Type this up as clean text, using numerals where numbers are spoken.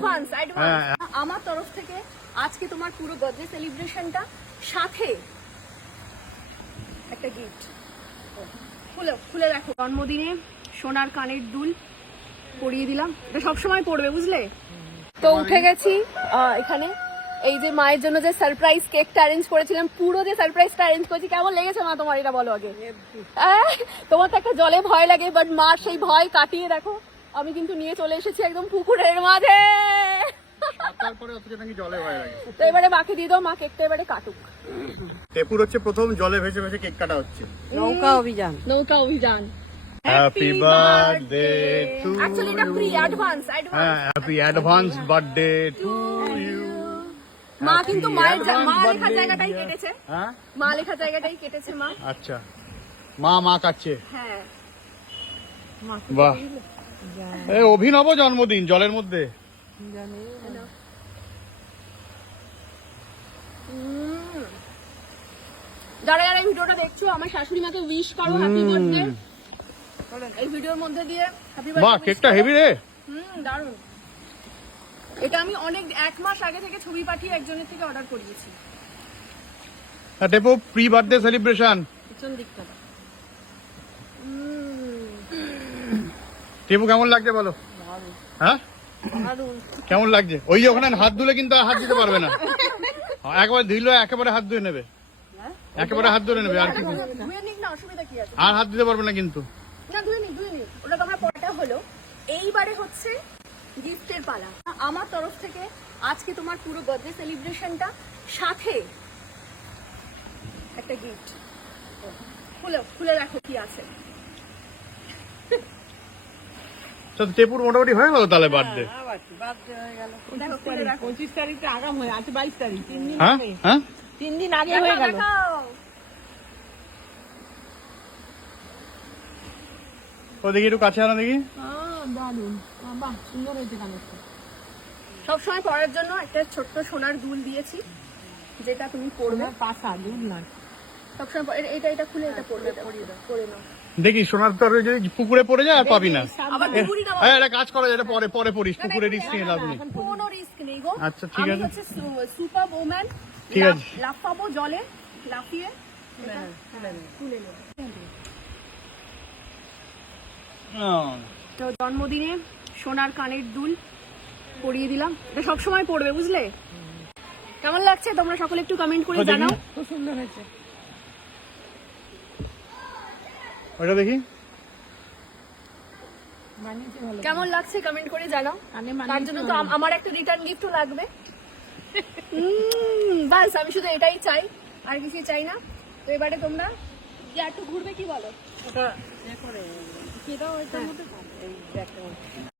Advance আমার তরফ থেকে আজকে তোমার পুরো বার্থডে সেলিব্রেশনটা সাথে একটা গিফট। খুলে রাখো। জন্মদিনে সোনার কানের দুল পরিয়ে দিলাম, এটা সবসময় পড়বে, বুঝলে তো। উঠে গেছি এখানে, এই যে মায়ের জন্য যে সারপ্রাইজ কেকটা অ্যারেঞ্জ করেছিলাম, পুরো যে সারপ্রাইজটা অ্যারেঞ্জ করেছি, কেমন লেগেছে মা তোমার, এটা বলো আগে। তোমার তো একটা জলে ভয় লাগে, বাট মার সেই ভয় কাটিয়ে দেখো আমি কিন্তু নিয়ে চলে এসেছি একদম পুকুরের মাঝে। তো এবারে মাকে দিয়ে দাও, মা কেকটা এবারে কাটুক। টেপুর হচ্ছে প্রথম জলে ভেসে ভেসে কেক কাটা হচ্ছে। নৌকা অভিযান। হ্যাপি বার্থডে টু অ্যাকচুয়ালি এটা pre advance happy advance birthday to you. মা কিন্তু মা লেখা জায়গাটাই কেটেছে। হ্যাঁ, মা লেখা জায়গাটাই কেটেছে মা। আচ্ছা, মা কাটছে। হ্যাঁ, বাহ, এই অভিনব জন্মদিন জলের মধ্যে। যারা যারা এই ভিডিওটা দেখছো, আমার শাশুড়ি মাকে উইশ করো হ্যাপি বার্থডে এই ভিডিওর মধ্যে দিয়ে। Happy birthday. বাহ, কেকটা হেভি রে। দারুণ। এটা আমি অনেক 1 মাস আগে থেকে ছবি পাঠিয়ে একজনের থেকে অর্ডার করিয়েছি। Tepu pre birthday celebration. পিছন দিকটা টেপু কেমন লাগছে বলো? হ্যাঁ, কেমন লাগছে? ওই ওখানে হাত ধুলে কিন্তু হাত দিতে পারবে না, একবার ধুইলে একেবারে হাত ধুয়ে নেবে, একেবারে হাত ধরে নেবে। আর কি ধুয়ে নিক না, অসুবিধা কি আছে? আর হাত দিতে পারবে না কিন্তু। না, ধুয়ে নিক। ওটা তোমরা পড়াটা হলো। এইবারে হচ্ছে গিফটের পালা। আমার তরফ থেকে আজকে তোমার পুরো বার্থডে সেলিব্রেশনটা সাথে একটা গিফট। খুলে রাখো কি আছে। তো টেপুর মোটামুটি হয়ে গেল তাহলে বার্থডে। 25 তারিখে আগাম হয়ে আছে, 22 তারিখ, 3 দিন হ্যাঁ আগে। হ্যাঁ, 3 দিন আগে হয়ে গেল। ও দেখি একটু কাছে আনা দেখি। দারুন, বাহ, সুন্দর হয়েছে কানেরটা। সবসময় পরার জন্য একটা ছোট্ট সোনার দুল দিয়েছি, যেটা তুমি পরবে। পাশা দুধ না, সবসময় এটা খুলে এটা পরে নাও। দেখি সোনার তরে যদি পুকুরে পড়ে যায় আর পাবি না। আবার পুকুরি না, এটা কাজ করা যায়, এটা পরে পড়িস, পুকুরে রিস্ক নিয়ে লাভ নেই। কোনো রিস্ক নেই গো। আচ্ছা, ঠিক আছে। আমি হচ্ছে সুপার ওম্যান, ঠিক আছে। লাফাবো জলে, লাফিয়ে তুলে নেব। তো জন্মদিনে সোনার কানের দুল পরিয়ে দিলাম, এটা সবসময় পড়বে, বুঝলে। কেমন লাগছে তোমরা সকলে একটু কমেন্ট করে জানাও। খুব সুন্দর হয়েছে। ওটা দেখি কেমন লাগছে কমেন্ট করে জানাও। তার জন্য তো আমার একটা রিটার্ন গিফটও লাগবে। বাস, আমি শুধু এটাই চাই, আর কিছু চাই না। তো এবারে তোমরা একটু ঘুরবে, কি বলো? ওটা এ করে, সেটাও এটার মধ্যে